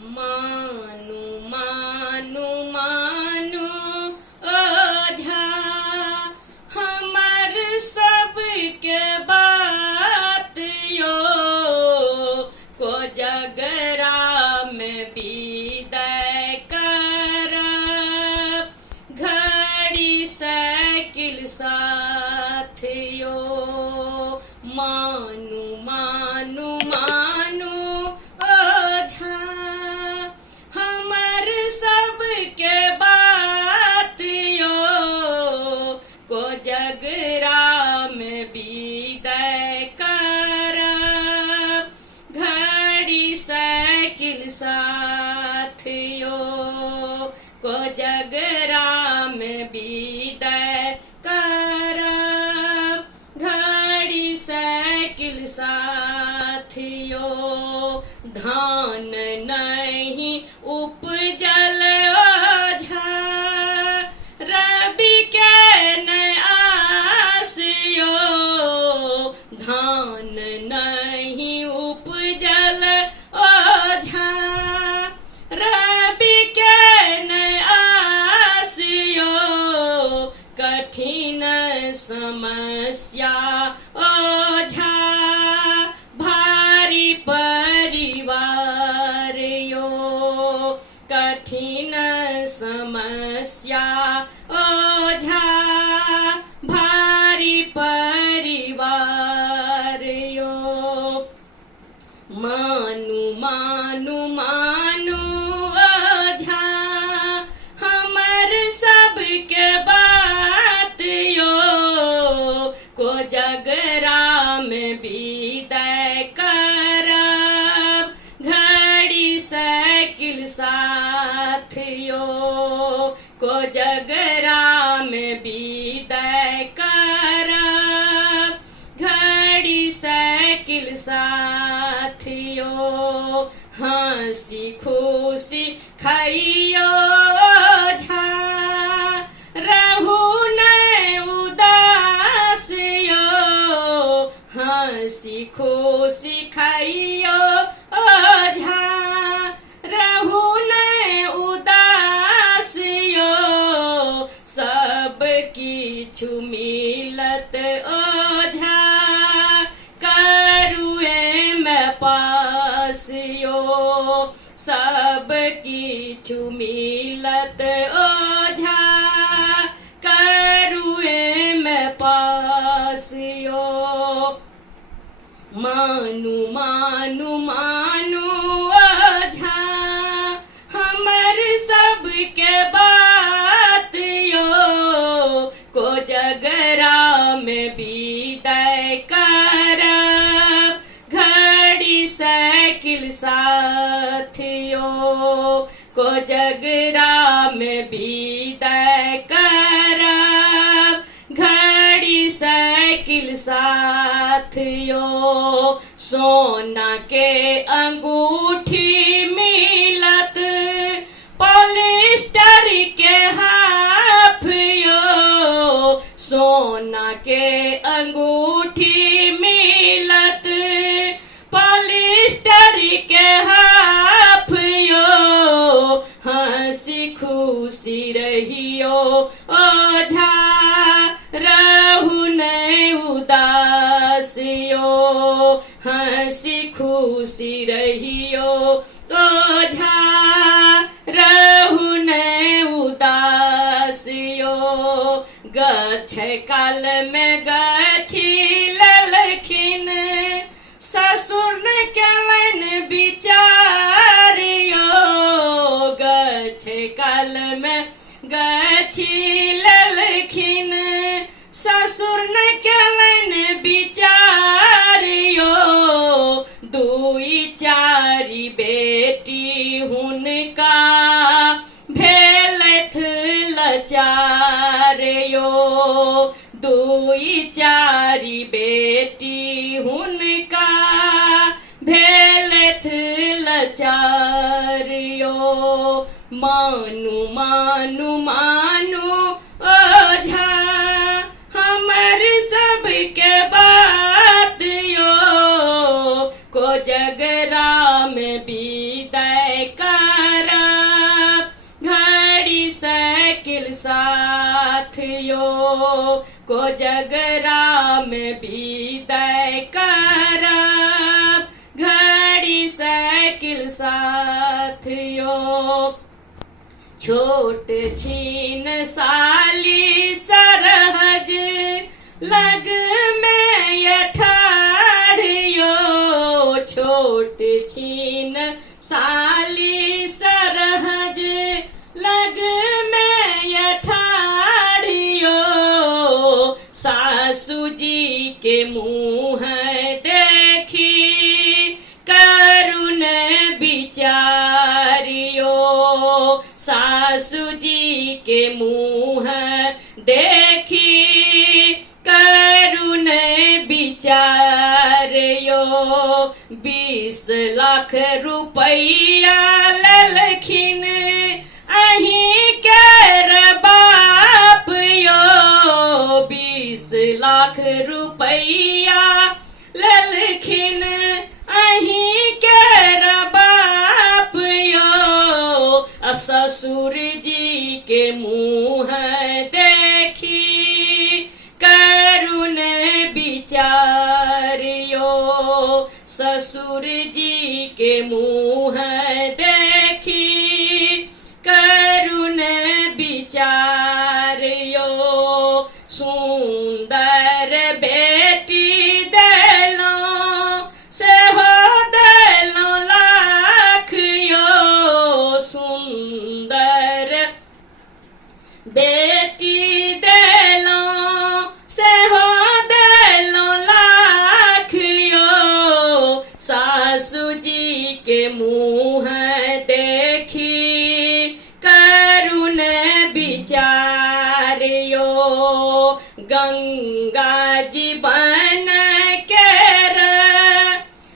मानु मानु मानु ओझा हमर सबके बात यो को जगरा में विदाई करब घड़ी साइकिल साथ यो मानु मानु मानु ओझा हमर सबके बात यो को जगरा में विदाई करब घड़ी साइकिल साथ यो को जगरा में विदाई करब घड़ी साइकिल साथ यो धान नहीं उपजल ओझा रबी के न आस यो धान नहीं उपजल ओझा रबी के न आस यो कठिन समस्या ओझा भारी परिवार यो कठिन समस्या ओझा भारी परिवार यो मानु मानु मानु ओझा हमर सबके बात यो को जगरा में विदाई करब घड़ी साइकिल साथ यो को जगरा में विदाई करब घड़ी साइकिल साथ यो हंसी खुशी खाइयो ओझा रहू नहीं उदास यो हंसी खुशी खाइयो ओझा रहू नहीं उदास यो सब किछु मिलत ओझा करुए में पास यो सब किछु मिलत ओझा करुए में पास यो मानु मानु मानु ओझा हमर सबके बात यो को जगरा में विदाई करब घड़ी साइकिल साथ यो को जगरा में विदाई करब घड़ी साइकिल साथ यो सोना के अंगूठी मिलत पॉलिस्टर के हाफ यो सोना के अंगूठी मिलत पॉलिस्टर के हाफ यो हंसी खुशी रहियो ओझा रहू नहीं उदास यो हंसी खुशी रहियो ओझा रहू नहीं उदास यो गछ काल में गछी ललखिन ससुर न केलन बिचारियो गछ काल में गछी ललखिन ससुर न केलन बिचारियो दुई चारि बेटी हुनका भेलथ लाचार यो दुई चारि बेटी हुनका भेलथ लाचार यो मानु मानु मानु ओझा हमर सबके बात यो को जगरा में विदाई कर को जगरा में विदाई करब, घड़ी साइकिल साथियो छोट छीन साली सरहज लग में यठाड़ियो, छोट छीन साली सरहज लग में यठाड़ियो, सासू जी के मुँह देखी करुण बिचारियो, सासू जी के मुँह देखी करुण बिचारियो, 20 लाख रुपया ललखिन अहीं केर बाप यो, 20 लाख रुपया ललखिन अहीं केर बाप यो, ससुर जी के मुँह देखी करुण बिचारियो, ससुर जी के मुँह देखी करुण बिचारियो, सुंदर बेटी देलो से हो देलो लाख यो, सुंदर बेटी देलो से हो देलो लाख यो, सासू जी के मुँह देखी करुण बिचारियो, गंगा जी बन केर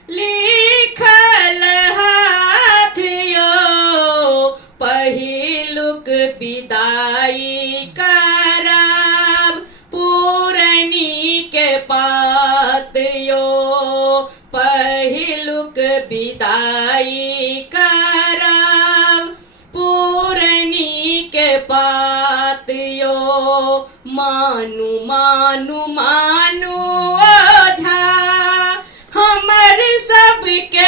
लिखल हाथ यो, पहिलुक विदाई करब पूरनी के पात यो, पहिलुक विदाई करब पूरनी के पात यो, मानु मानु मानु ओझा हमर सबके